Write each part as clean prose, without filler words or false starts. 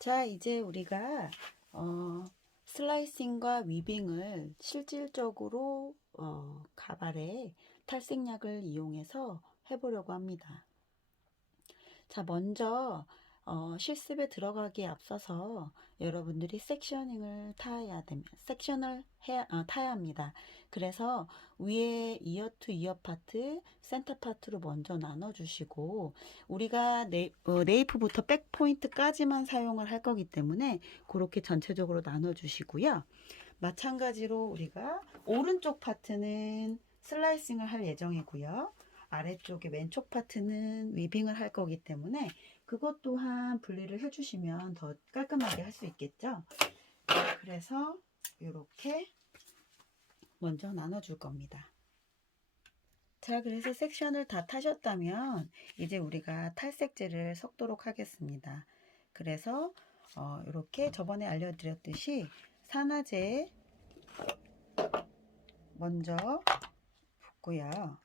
자, 이제 우리가 슬라이싱과 위빙을 실질적으로 가발에 탈색약을 이용해서 해보려고 합니다. 자, 먼저 실습에 들어가기에 앞서서 여러분들이 섹션을 타야 합니다. 그래서 위에 이어 투 이어 파트, 센터 파트로 먼저 나눠 주시고, 우리가 네이프부터 백 포인트까지만 사용을 할 거기 때문에 그렇게 전체적으로 나눠 주시고요. 마찬가지로 우리가 오른쪽 파트는 슬라이싱을 할 예정이고요. 아래쪽에 왼쪽 파트는 위빙을 할 거기 때문에 그것 또한 분리를 해주시면 더 깔끔하게 할 수 있겠죠. 그래서 이렇게 먼저 나눠줄 겁니다. 자, 그래서 섹션을 다 타셨다면 이제 우리가 탈색제를 섞도록 하겠습니다. 그래서 이렇게 저번에 알려드렸듯이 산화제 먼저 붓고요.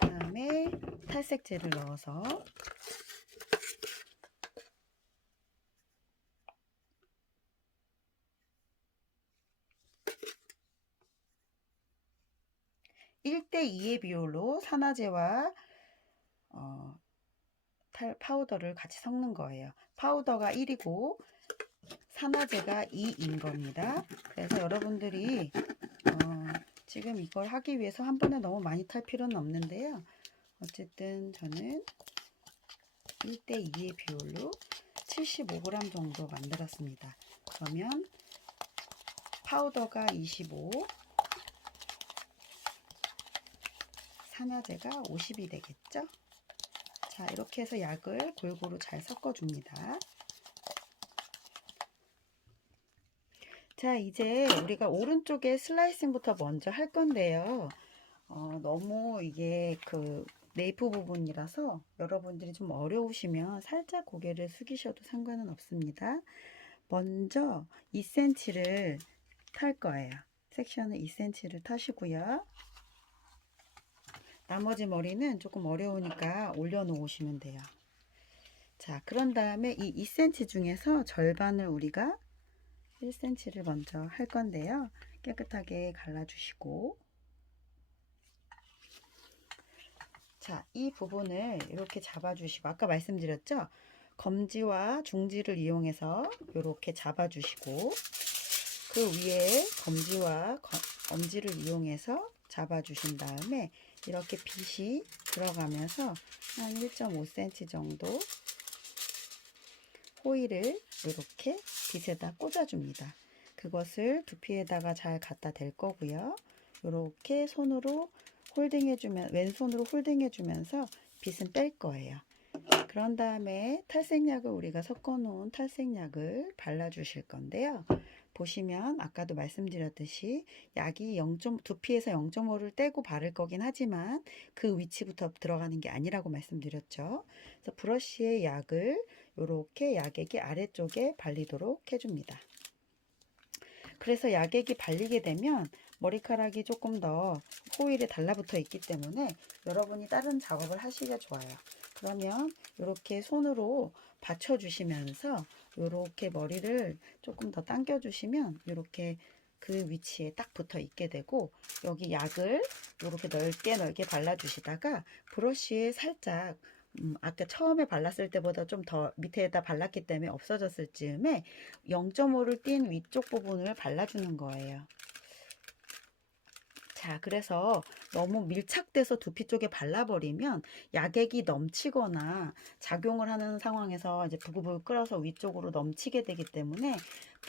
그다음에 탈색제를 넣어서 (1:2)의 비율로 산화제와 파우더를 같이 섞는 거예요. 파우더가 1이고 산화제가 2인 겁니다. 그래서 여러분들이 지금 이걸 하기 위해서 한 번에 너무 많이 탈 필요는 없는데요. 어쨌든 저는 1:2의 비율로 75g 정도 만들었습니다. 그러면 파우더가 25, 산화제가 50이 되겠죠? 자, 이렇게 해서 약을 골고루 잘 섞어줍니다. 자, 이제 우리가 오른쪽에 슬라이싱부터 먼저 할 건데요. 너무 이게 네이프 부분이라서 여러분들이 좀 어려우시면 살짝 고개를 숙이셔도 상관은 없습니다. 먼저 2cm를 탈 거예요. 섹션을 2cm를 타시고요. 나머지 머리는 조금 어려우니까 올려놓으시면 돼요. 자, 그런 다음에 이 2cm 중에서 절반을 우리가 1cm를 먼저 할 건데요. 깨끗하게 갈라주시고, 자, 이 부분을 이렇게 잡아주시고, 아까 말씀드렸죠? 검지와 중지를 이용해서 이렇게 잡아주시고, 그 위에 검지와 엄지를 이용해서 잡아주신 다음에 이렇게 빗이 들어가면서 한 1.5cm 정도 호일을 이렇게 빗에다 꽂아줍니다. 그것을 두피에다가 잘 갖다 댈 거고요. 이렇게 손으로 홀딩해주면, 왼손으로 홀딩해주면서 빗은 뺄 거예요. 그런 다음에 탈색약을 우리가 섞어놓은 탈색약을 발라주실 건데요. 보시면 아까도 말씀드렸듯이 약이 두피에서 0.5를 떼고 바를 거긴 하지만 그 위치부터 들어가는 게 아니라고 말씀드렸죠. 그래서 브러쉬에 약을 이렇게 약액이 아래쪽에 발리도록 해줍니다. 그래서 약액이 발리게 되면 머리카락이 조금 더 호일에 달라붙어 있기 때문에 여러분이 다른 작업을 하시기가 좋아요. 그러면 이렇게 손으로 받쳐주시면서 이렇게 머리를 조금 더 당겨주시면 이렇게 그 위치에 딱 붙어 있게 되고, 여기 약을 이렇게 넓게 발라주시다가 브러쉬에 살짝 아까 처음에 발랐을 때보다 좀 더 밑에다 발랐기 때문에 없어졌을 즈음에 0.5를 띈 위쪽 부분을 발라주는 거예요. 자, 그래서 너무 밀착돼서 두피 쪽에 발라버리면 약액이 넘치거나 작용을 하는 상황에서 이제 부글부글 끓어서 위쪽으로 넘치게 되기 때문에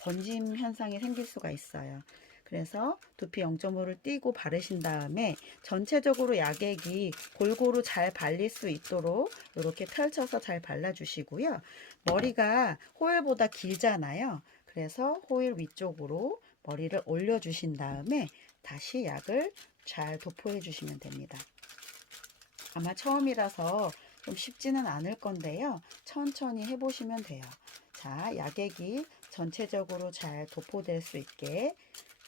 번짐 현상이 생길 수가 있어요. 그래서 두피 0.5를 띄고 바르신 다음에 전체적으로 약액이 골고루 잘 발릴 수 있도록 이렇게 펼쳐서 잘 발라주시고요. 머리가 호일보다 길잖아요. 그래서 호일 위쪽으로 머리를 올려주신 다음에 다시 약을 잘 도포해 주시면 됩니다. 아마 처음이라서 좀 쉽지는 않을 건데요. 천천히 해보시면 돼요. 자, 약액이 전체적으로 잘 도포될 수 있게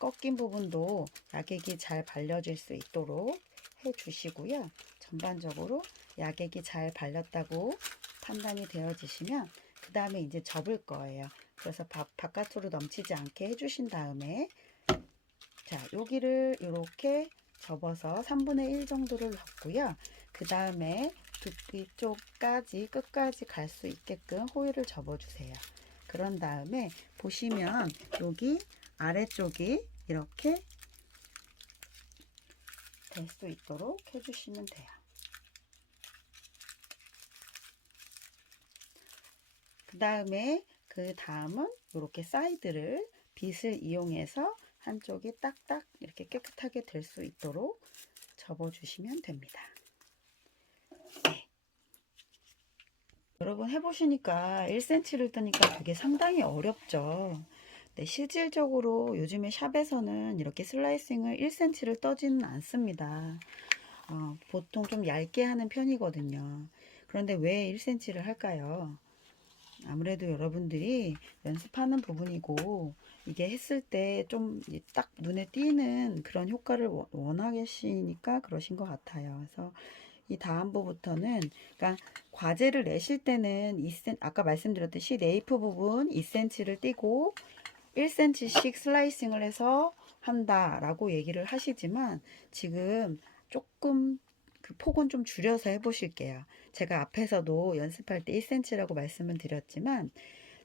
꺾인 부분도 약액이 잘 발려질 수 있도록 해주시고요. 전반적으로 약액이 잘 발렸다고 판단이 되어지시면 그 다음에 이제 접을 거예요. 그래서 바깥으로 넘치지 않게 해주신 다음에 자, 여기를 이렇게 접어서 3분의 1 정도를 넣고요. 그 다음에 두피 쪽까지 끝까지 갈 수 있게끔 호일을 접어주세요. 그런 다음에 보시면 여기 아래쪽이 이렇게 될 수 있도록 해주시면 돼요. 그 다음은 이렇게 사이드를 빗을 이용해서 한쪽이 딱딱 이렇게 깨끗하게 될 수 있도록 접어주시면 됩니다. 네. 여러분 해보시니까 1cm를 뜨니까 그게 상당히 어렵죠. 네, 실질적으로 요즘에 샵에서는 이렇게 슬라이싱을 1cm를 떠지는 않습니다. 보통 좀 얇게 하는 편이거든요. 그런데 왜 1cm를 할까요? 아무래도 여러분들이 연습하는 부분이고 이게 했을 때 좀 딱 눈에 띄는 그런 효과를 원하시니까 그러신 것 같아요. 그래서 이 다음부터는 그러니까 과제를 내실 때는 2cm, 아까 말씀드렸듯이 네이프 부분 2cm를 띄고 1cm씩 슬라이싱을 해서 한다라고 얘기를 하시지만 지금 조금 그 폭은 좀 줄여서 해보실게요. 제가 앞에서도 연습할 때 1cm라고 말씀을 드렸지만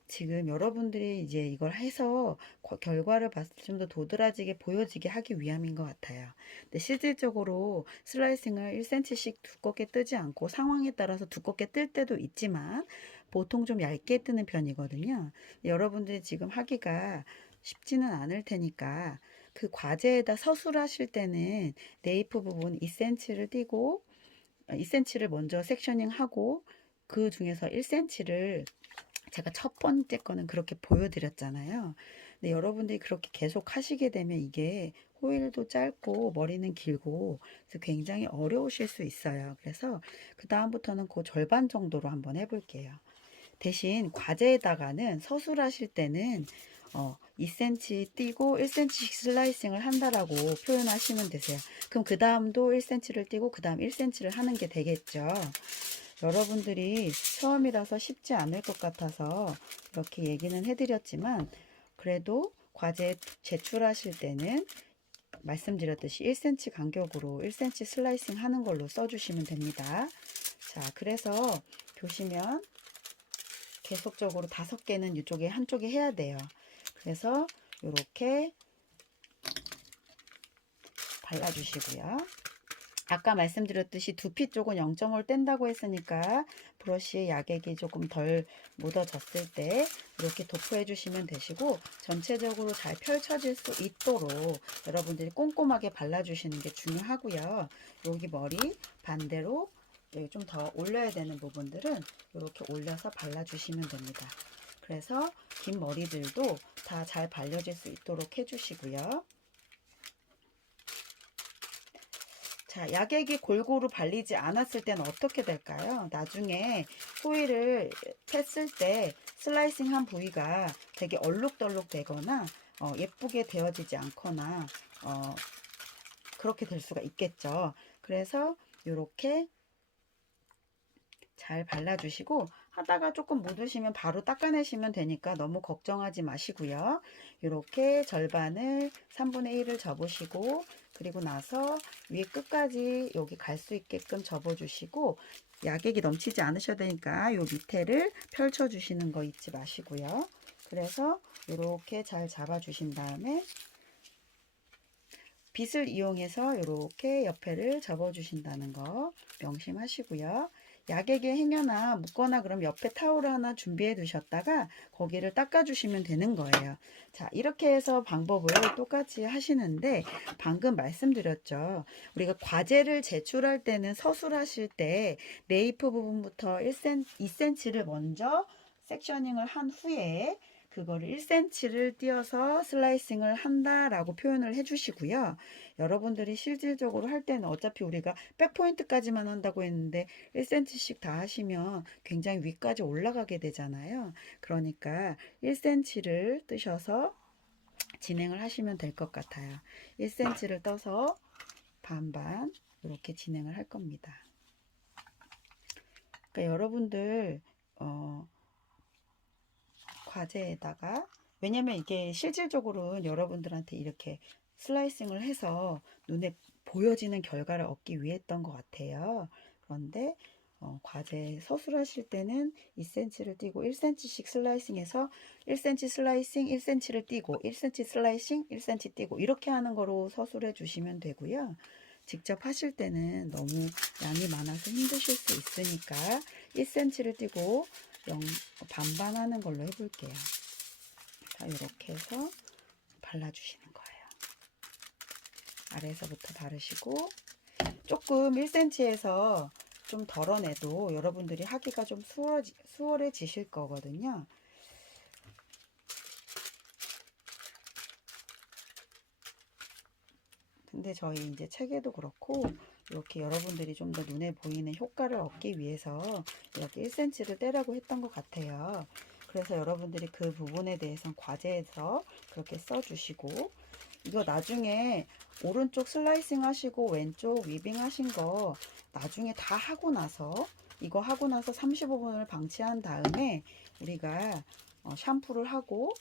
지금 여러분들이 이제 이걸 해서 결과를 봤을 때 좀 더 도드라지게 보여지게 하기 위함인 것 같아요. 근데 실질적으로 슬라이싱을 1cm씩 두껍게 뜨지 않고 상황에 따라서 두껍게 뜰 때도 있지만 보통 좀 얇게 뜨는 편이거든요. 여러분들이 지금 하기가 쉽지는 않을 테니까 그 과제에다 서술하실 때는 네이프 부분 2cm를 띄고 2cm를 먼저 섹셔닝 하고 그 중에서 1cm를 제가 첫 번째 거는 그렇게 보여드렸잖아요. 근데 여러분들이 그렇게 계속 하시게 되면 이게 호일도 짧고 머리는 길고 그래서 굉장히 어려우실 수 있어요. 그래서 그 다음부터는 그 절반 정도로 한번 해볼게요. 대신 과제에다가는 서술하실 때는 2cm 띄고 1cm씩 슬라이싱을 한다라고 표현하시면 되세요. 그럼 그 다음도 1cm를 띄고 그 다음 1cm를 하는 게 되겠죠. 여러분들이 처음이라서 쉽지 않을 것 같아서 이렇게 얘기는 해드렸지만 그래도 과제 제출하실 때는 말씀드렸듯이 1cm 간격으로 1cm 슬라이싱 하는 걸로 써주시면 됩니다. 자, 그래서 보시면 계속적으로 5개는 이쪽에 한쪽에 해야 돼요. 그래서 이렇게 발라주시고요. 아까 말씀드렸듯이 두피 쪽은 0.5를 뗀다고 했으니까 브러쉬에 약액이 조금 덜 묻어졌을 때 이렇게 도포해 주시면 되시고 전체적으로 잘 펼쳐질 수 있도록 여러분들이 꼼꼼하게 발라주시는 게 중요하고요. 여기 머리 반대로 좀 더 올려야 되는 부분들은 이렇게 올려서 발라주시면 됩니다. 그래서 긴 머리들도 다 잘 발려질 수 있도록 해주시고요. 자, 약액이 골고루 발리지 않았을 때는 어떻게 될까요? 나중에 호일을 폈을 때 슬라이싱 한 부위가 되게 얼룩덜룩 되거나 예쁘게 되어지지 않거나 그렇게 될 수가 있겠죠. 그래서 이렇게 잘 발라주시고 하다가 조금 묻으시면 바로 닦아내시면 되니까 너무 걱정하지 마시고요. 이렇게 절반을 3분의 1을 접으시고 그리고 나서 위에 끝까지 여기 갈 수 있게끔 접어주시고 약액이 넘치지 않으셔야 되니까 요 밑에를 펼쳐주시는 거 잊지 마시고요. 그래서 이렇게 잘 잡아주신 다음에 빗을 이용해서 이렇게 옆에를 접어주신다는 거 명심하시고요. 약액에 행여나 묻거나 그럼 옆에 타올 하나 준비해 두셨다가 거기를 닦아주시면 되는 거예요. 자, 이렇게 해서 방법을 똑같이 하시는데 방금 말씀드렸죠. 우리가 과제를 제출할 때는 서술하실 때 네이프 부분부터 2cm를 먼저 섹셔닝을 한 후에 그거를 1cm를 띄어서 슬라이싱을 한다라고 표현을 해주시고요. 여러분들이 실질적으로 할 때는 어차피 우리가 백포인트까지만 한다고 했는데 1cm씩 다 하시면 굉장히 위까지 올라가게 되잖아요. 그러니까 1cm를 뜨셔서 진행을 하시면 될 것 같아요. 1cm를 떠서 반반 이렇게 진행을 할 겁니다. 그러니까 여러분들 과제에다가, 왜냐면 이게 실질적으로는 여러분들한테 이렇게 슬라이싱을 해서 눈에 보여지는 결과를 얻기 위해 했던 것 같아요. 그런데 과제 서술하실 때는 2cm를 띄고 1cm씩 슬라이싱해서 1cm 슬라이싱 1cm를 띄고 1cm 슬라이싱 1cm 띄고 이렇게 하는 거로 서술해 주시면 되고요. 직접 하실 때는 너무 양이 많아서 힘드실 수 있으니까 1cm를 띄고 반반 하는 걸로 해볼게요. 자, 이렇게 해서 발라주시는 거예요. 아래에서부터 바르시고, 조금 1cm에서 좀 덜어내도 여러분들이 하기가 좀 수월해지실 거거든요. 근데 저희 이제 책에도 그렇고 이렇게 여러분들이 좀 더 눈에 보이는 효과를 얻기 위해서 이렇게 1cm를 떼라고 했던 것 같아요. 그래서 여러분들이 그 부분에 대해서는 과제에서 그렇게 써주시고, 이거 나중에 오른쪽 슬라이싱 하시고 왼쪽 위빙 하신 거 나중에 다 하고 나서, 이거 하고 나서 35분을 방치한 다음에 우리가 샴푸를 하고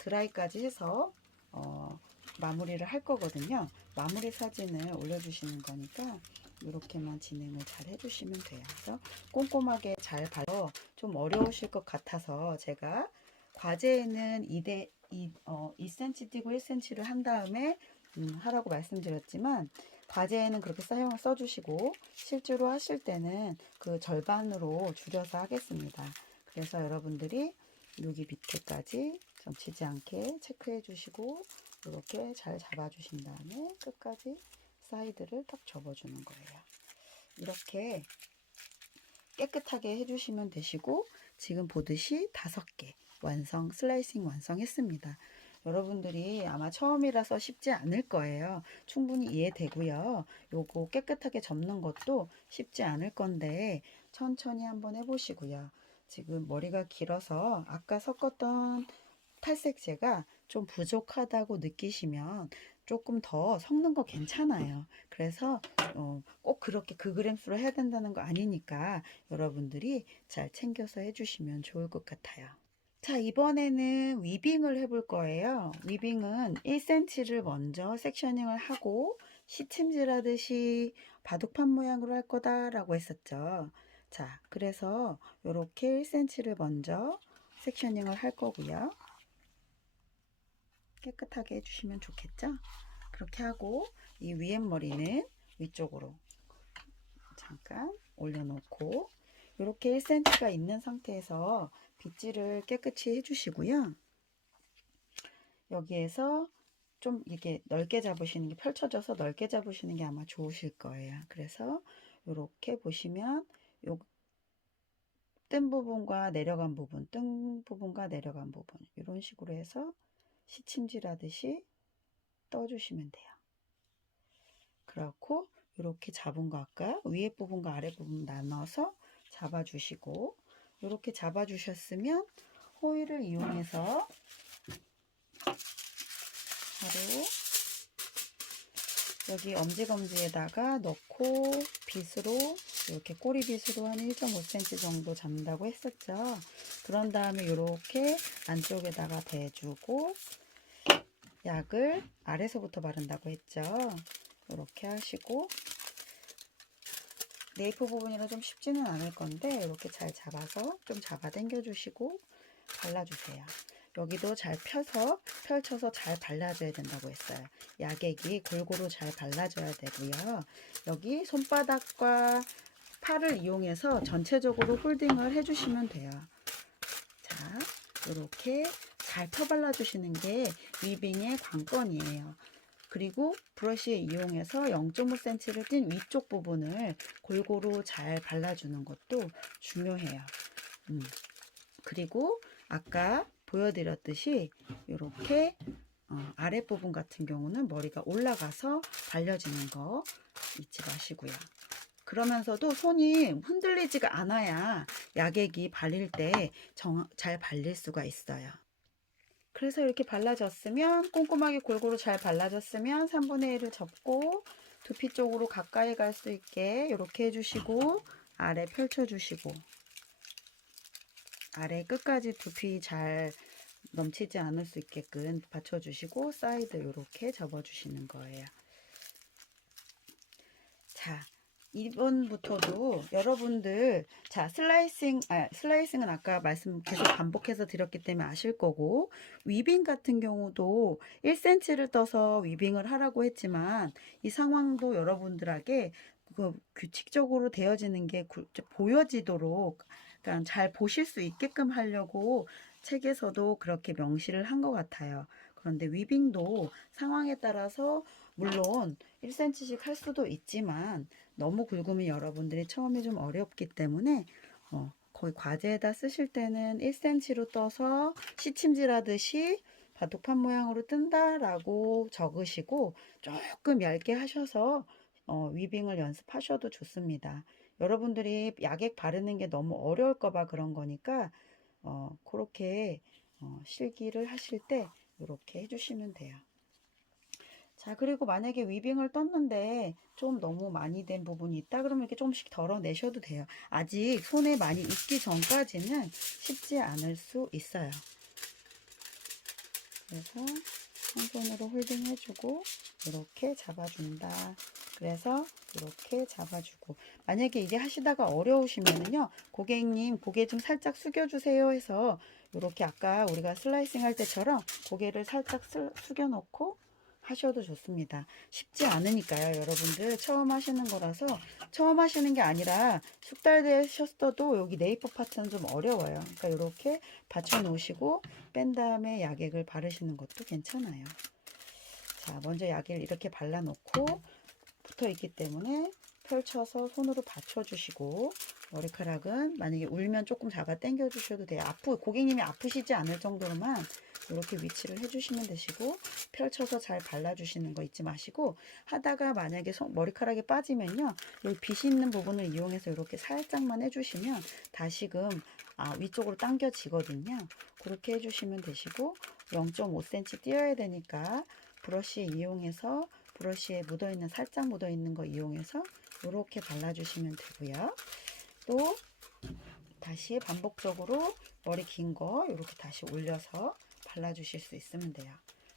드라이까지 해서 마무리를 할 거거든요. 마무리 사진을 올려주시는 거니까 이렇게만 진행을 잘 해주시면 돼요. 그래서 꼼꼼하게 잘 발라, 좀 어려우실 것 같아서 제가 과제에는 2cm 띄고 1cm를 한 다음에 하라고 말씀드렸지만, 과제에는 그렇게 써주시고 실제로 하실 때는 그 절반으로 줄여서 하겠습니다. 그래서 여러분들이 여기 밑에까지 점치지 않게 체크해 주시고 이렇게 잘 잡아 주신 다음에 끝까지 사이드를 턱 접어 주는 거예요. 이렇게 깨끗하게 해주시면 되시고, 지금 보듯이 5개 완성, 슬라이싱 완성했습니다. 여러분들이 아마 처음이라서 쉽지 않을 거예요. 충분히 이해되고요. 요거 깨끗하게 접는 것도 쉽지 않을 건데 천천히 한번 해보시고요. 지금 머리가 길어서 아까 섞었던 탈색제가 좀 부족하다고 느끼시면 조금 더 섞는 거 괜찮아요. 그래서 꼭 그렇게 그 그램수로 해야 된다는 거 아니니까 여러분들이 잘 챙겨서 해주시면 좋을 것 같아요. 자, 이번에는 위빙을 해볼 거예요. 위빙은 1cm를 먼저 섹셔닝을 하고 시침질 하듯이 바둑판 모양으로 할 거다라고 했었죠. 자, 그래서 이렇게 1cm를 먼저 섹셔닝을 할 거고요. 깨끗하게 해주시면 좋겠죠? 그렇게 하고 이 위에 머리는 위쪽으로 잠깐 올려놓고, 이렇게 1cm가 있는 상태에서 빗질을 깨끗이 해주시고요. 여기에서 좀 이게 넓게 잡으시는 게, 펼쳐져서 넓게 잡으시는 게 아마 좋으실 거예요. 그래서 이렇게 보시면 요 뜬 부분과 내려간 부분, 뜬 부분과 내려간 부분, 이런 식으로 해서 시침질 하듯이 떠주시면 돼요. 그렇고 이렇게 잡은 거 아까 위에 부분과 아래 부분 나눠서 잡아주시고, 이렇게 잡아주셨으면 호일을 이용해서 바로 여기 엄지검지에다가 넣고 빗으로 이렇게 꼬리빗으로 한 1.5cm 정도 잡는다고 했었죠. 그런 다음에 이렇게 안쪽에다가 대주고 약을 아래서부터 바른다고 했죠. 이렇게 하시고, 네이프 부분이라 좀 쉽지는 않을 건데 이렇게 잘 잡아서 좀 잡아 당겨 주시고 발라주세요. 여기도 잘 펼쳐서 잘 발라줘야 된다고 했어요. 약액이 골고루 잘 발라줘야 되고요. 여기 손바닥과 팔을 이용해서 전체적으로 홀딩을 해주시면 돼요. 자, 이렇게 잘 펴발라 주시는 게 위빙의 관건이에요. 그리고 브러쉬 이용해서 0.5cm를 띈 위쪽 부분을 골고루 잘 발라주는 것도 중요해요. 그리고 아까 보여드렸듯이 이렇게 아랫부분 같은 경우는 머리가 올라가서 발려지는 거 잊지 마시고요. 그러면서도 손이 흔들리지가 않아야 약액이 발릴 때 잘 발릴 수가 있어요. 그래서 이렇게 발라졌으면 꼼꼼하게 골고루 잘 발라졌으면 3분의 1을 접고 두피 쪽으로 가까이 갈 수 있게 이렇게 해주시고 아래 펼쳐주시고 아래 끝까지 두피 잘 넘치지 않을 수 있게끔 받쳐주시고 사이드 이렇게 접어주시는 거예요. 자, 이번부터도 여러분들 슬라이싱은 아까 말씀 계속 반복해서 드렸기 때문에 아실 거고 위빙 같은 경우도 1cm를 떠서 위빙을 하라고 했지만 이 상황도 여러분들에게 그 규칙적으로 되어지는 게 보여지도록 그러니까 잘 보실 수 있게끔 하려고 책에서도 그렇게 명시를 한 것 같아요. 그런데 위빙도 상황에 따라서 물론 1cm씩 할 수도 있지만 너무 굵으면 여러분들이 처음에 좀 어렵기 때문에 거의 과제에다 쓰실 때는 1cm로 떠서 시침질하듯이 바둑판 모양으로 뜬다라고 적으시고 조금 얇게 하셔서 위빙을 연습하셔도 좋습니다. 여러분들이 약액 바르는 게 너무 어려울까봐 그런 거니까 그렇게 실기를 하실 때 이렇게 해주시면 돼요. 자, 그리고 만약에 위빙을 떴는데 좀 너무 많이 된 부분이 있다 그러면 이렇게 조금씩 덜어내셔도 돼요. 아직 손에 많이 익기 전까지는 쉽지 않을 수 있어요. 그래서 한 손으로 홀딩 해주고 이렇게 잡아준다. 그래서 이렇게 잡아주고 만약에 이게 하시다가 어려우시면은요 고객님 고개 좀 살짝 숙여주세요 해서 이렇게 아까 우리가 슬라이싱 할 때처럼 고개를 살짝 숙여 놓고 하셔도 좋습니다. 쉽지 않으니까요. 여러분들 처음 하시는 거라서 처음 하시는 게 아니라 숙달되셨어도 여기 네이프 파트는 좀 어려워요. 그러니까 이렇게 받쳐 놓으시고 뺀 다음에 약액을 바르시는 것도 괜찮아요. 자, 먼저 약을 이렇게 발라 놓고 붙어 있기 때문에 펼쳐서 손으로 받쳐주시고 머리카락은 만약에 울면 조금 잡아 당겨 주셔도 돼요. 고객님이 아프시지 않을 정도로만 이렇게 위치를 해주시면 되시고 펼쳐서 잘 발라주시는 거 잊지 마시고 하다가 만약에 머리카락이 빠지면요 여기 빗이 있는 부분을 이용해서 이렇게 살짝만 해주시면 다시금 위쪽으로 당겨지거든요. 그렇게 해주시면 되시고 0.5cm 띄어야 되니까 브러쉬 이용해서 브러쉬에 묻어있는 살짝 묻어있는 거 이용해서 이렇게 발라주시면 되고요. 또 다시 반복적으로 머리 긴 거 이렇게 다시 올려서 발라주실 수 있으면 돼요.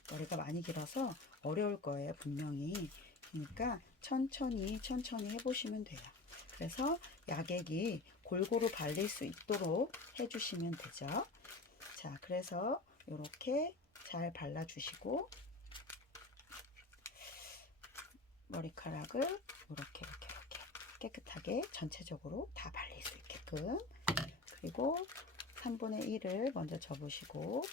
머리가 많이 길어서 어려울 거예요 분명히. 그러니까 천천히 해보시면 돼요. 그래서 약액이 골고루 발릴 수 있도록 해주시면 되죠. 자, 그래서 이렇게 잘 발라주시고 머리카락을 이렇게 깨끗하게 전체적으로 다 발릴 수 있게끔 그리고 3분의 1을 먼저 접으시고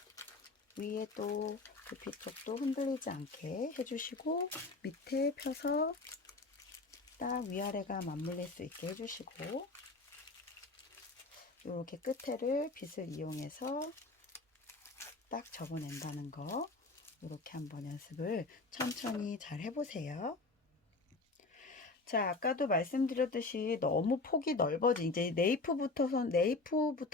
위에 또 두피 쪽도 흔들리지 않게 해주시고 밑에 펴서 딱 위아래가 맞물릴 수 있게 해주시고 이렇게 끝에를 빗을 이용해서 딱 접어낸다는 거 이렇게 한번 연습을 천천히 잘 해보세요. 자, 아까도 말씀드렸듯이 너무 폭이 이제 네이프부터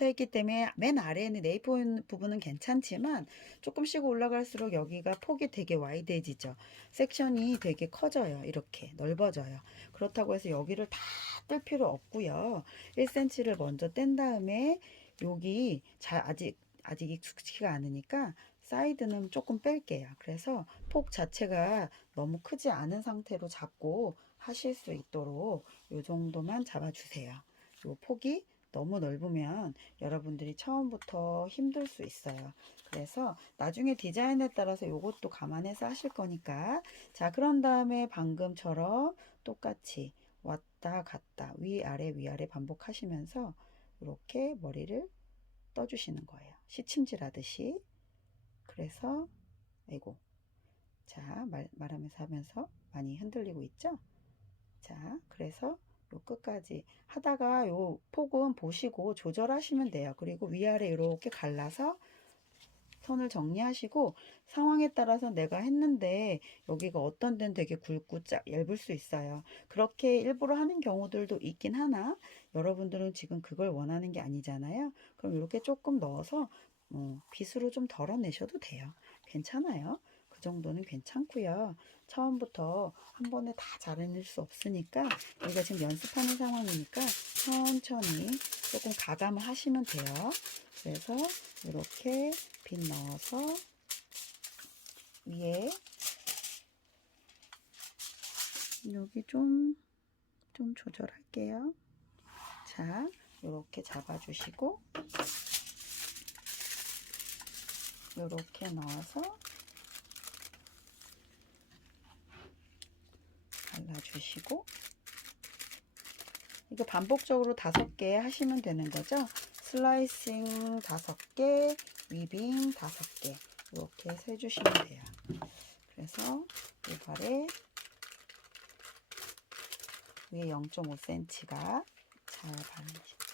했기 때문에 맨 아래에는 네이프 부분은 괜찮지만 조금씩 올라갈수록 여기가 폭이 되게 와이드해지죠. 섹션이 되게 커져요. 이렇게 넓어져요. 그렇다고 해서 여기를 다 뜰 필요 없고요. 1cm를 먼저 뗀 다음에 여기 아직 익숙치가 않으니까 사이드는 조금 뺄게요. 그래서 폭 자체가 너무 크지 않은 상태로 잡고 하실 수 있도록 이 정도만 잡아주세요. 이 폭이 너무 넓으면 여러분들이 처음부터 힘들 수 있어요. 그래서 나중에 디자인에 따라서 이것도 감안해서 하실 거니까 자, 그런 다음에 방금처럼 똑같이 왔다 갔다 위아래 반복하시면서 이렇게 머리를 떠주시는 거예요. 시침질 하듯이. 그래서 아이고 자 말하면서 많이 흔들리고 있죠. 자, 그래서 요 끝까지 하다가 요 폭은 보시고 조절하시면 돼요. 그리고 위아래 이렇게 갈라서 선을 정리하시고 상황에 따라서 내가 했는데 여기가 어떤 데는 되게 굵고 얇을 수 있어요. 그렇게 일부러 하는 경우들도 있긴 하나 여러분들은 지금 그걸 원하는 게 아니잖아요. 그럼 이렇게 조금 넣어서 빗으로 좀 덜어내셔도 돼요. 괜찮아요. 그 정도는 괜찮고요. 처음부터 한 번에 다 잘해낼 수 없으니까 우리가 지금 연습하는 상황이니까 천천히 조금 가감을 하시면 돼요. 그래서 이렇게 빗 넣어서 위에 여기 좀 조절할게요. 자, 이렇게 잡아주시고 이렇게 넣어서 발라주시고 이거 반복적으로 5개 하시면 되는 거죠. 슬라이싱 5개, 위빙 5개 이렇게 해주시면 돼요. 그래서 이 발에 위에 0.5cm가 잘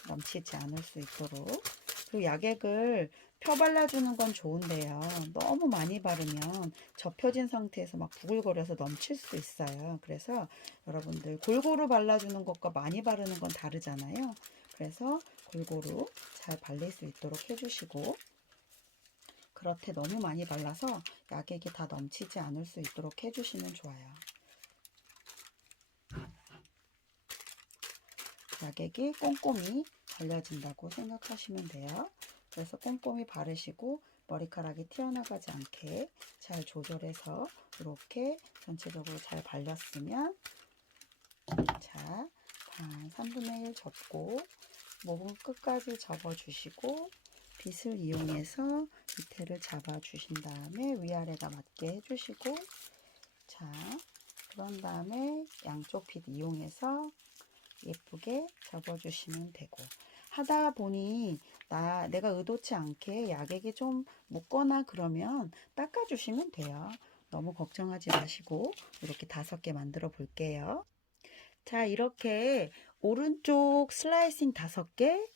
넘치지 않을 수 있도록. 그리고 약액을 펴 발라주는 건 좋은데요. 너무 많이 바르면 접혀진 상태에서 막 부글거려서 넘칠 수 있어요. 그래서 여러분들 골고루 발라주는 것과 많이 바르는 건 다르잖아요. 그래서 골고루 잘 발릴 수 있도록 해주시고, 그렇게 너무 많이 발라서 약액이 다 넘치지 않을 수 있도록 해주시면 좋아요. 약액이 꼼꼼히 발려진다고 생각하시면 돼요. 그래서 꼼꼼히 바르시고 머리카락이 튀어나가지 않게 잘 조절해서 이렇게 전체적으로 잘 발렸으면, 자, 반 3분의 1 접고 모공 끝까지 접어주시고 빗을 이용해서 밑에를 잡아주신 다음에 위아래가 맞게 해주시고, 자, 그런 다음에 양쪽 빗 이용해서 예쁘게 접어주시면 되고, 하다 보니 내가 의도치 않게 약액이 좀 묻거나 그러면 닦아주시면 돼요. 너무 걱정하지 마시고 이렇게 5개 만들어 볼게요. 자, 이렇게 오른쪽 슬라이싱 5개,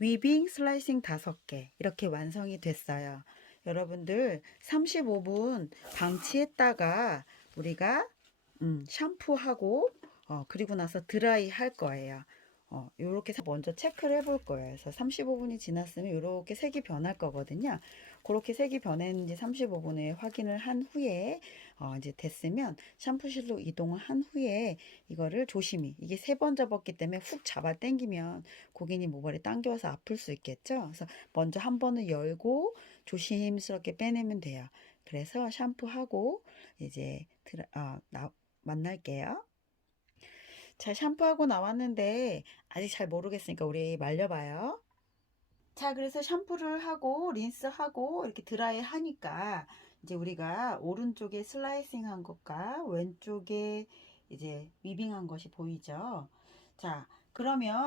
위빙 슬라이싱 5개 이렇게 완성이 됐어요. 여러분들 35분 방치했다가 우리가 샴푸하고 그리고 나서 드라이 할 거예요. 요렇게 먼저 체크를 해볼 거예요. 그래서 35분이 지났으면 요렇게 색이 변할 거거든요. 그렇게 색이 변했는지 35분 후에 확인을 한 후에 이제 됐으면 샴푸실로 이동을 한 후에 이거를 조심히, 이게 3번 접었기 때문에 훅 잡아 당기면 고객님 모발이 당겨서 아플 수 있겠죠. 그래서 먼저 한 번을 열고 조심스럽게 빼내면 돼요. 그래서 샴푸하고 이제 만날게요. 자, 샴푸하고 나왔는데 아직 잘 모르겠으니까 우리 말려봐요. 자, 그래서 샴푸를 하고 린스하고 이렇게 드라이 하니까 이제 우리가 오른쪽에 슬라이싱 한 것과 왼쪽에 이제 위빙한 것이 보이죠. 자, 그러면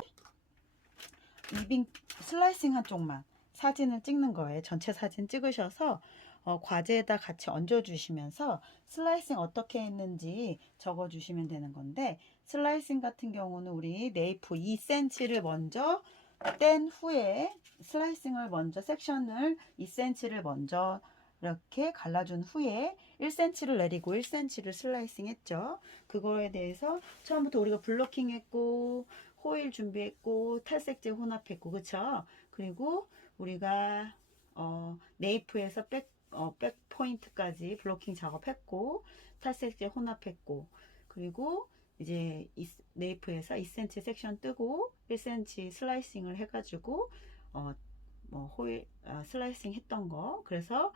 위빙 슬라이싱 한 쪽만 사진을 찍는 거예요. 전체 사진 찍으셔서 과제에다 같이 얹어주시면서 슬라이싱 어떻게 했는지 적어주시면 되는 건데, 슬라이싱 같은 경우는 우리 네이프 2cm를 먼저 뗀 후에 슬라이싱을 먼저 섹션을 2cm를 먼저 이렇게 갈라준 후에 1cm를 내리고 1cm를 슬라이싱 했죠. 그거에 대해서 처음부터 우리가 블러킹 했고 호일 준비했고 탈색제 혼합했고, 그쵸? 그리고 우리가 네이프에서 백 포인트까지 블로킹 작업했고 탈색제 혼합했고, 그리고 이제 네이프에서 2cm 섹션 뜨고 1cm 슬라이싱을 해가지고 호일 슬라이싱 했던 거. 그래서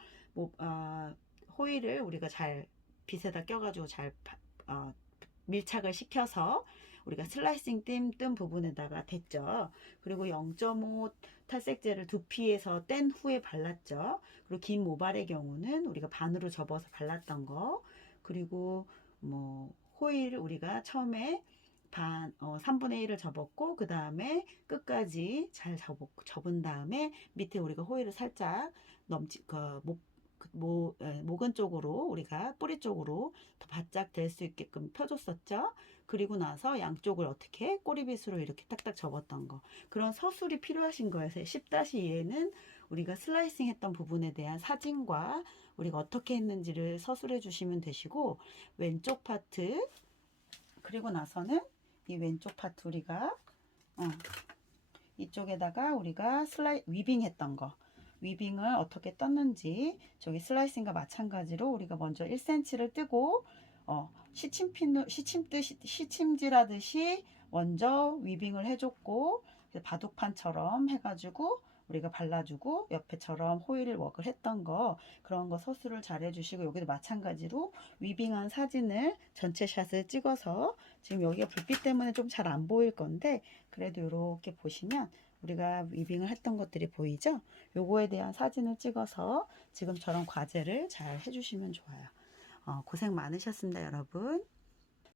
호일을 우리가 잘 빗에다 껴가지고 잘 밀착을 시켜서 우리가 슬라이싱 뜬 부분에다가 댔죠. 그리고 0.5 탈색제를 두피에서 뗀 후에 발랐죠. 그리고 긴 모발의 경우는 우리가 반으로 접어서 발랐던 거. 그리고 호일을 우리가 처음에 3분의 1을 접었고 그 다음에 끝까지 잘 접은 다음에 밑에 우리가 호일을 살짝 목은 쪽으로, 우리가 뿌리 쪽으로 더 바짝 될 수 있게끔 펴줬었죠. 그리고 나서 양쪽을 어떻게 꼬리빗으로 이렇게 딱딱 접었던 거, 그런 서술이 필요하신 거예요. 10-2에는 우리가 슬라이싱 했던 부분에 대한 사진과 우리가 어떻게 했는지를 서술해 주시면 되시고, 왼쪽 파트, 그리고 나서는 이 왼쪽 파트 우리가 이쪽에다가 우리가 위빙 했던 거, 위빙을 어떻게 떴는지 저기 슬라이싱과 마찬가지로 우리가 먼저 1cm를 뜨고 시침질하듯이 먼저 위빙을 해줬고 바둑판처럼 해가지고 우리가 발라주고 옆에처럼 호일 웍을 했던 거 그런 거 서술을 잘 해주시고 여기도 마찬가지로 위빙한 사진을 전체 샷을 찍어서 지금 여기가 불빛 때문에 좀 잘 안 보일 건데 그래도 이렇게 보시면 우리가 위빙을 했던 것들이 보이죠? 요거에 대한 사진을 찍어서 지금처럼 과제를 잘 해주시면 좋아요. 고생 많으셨습니다, 여러분.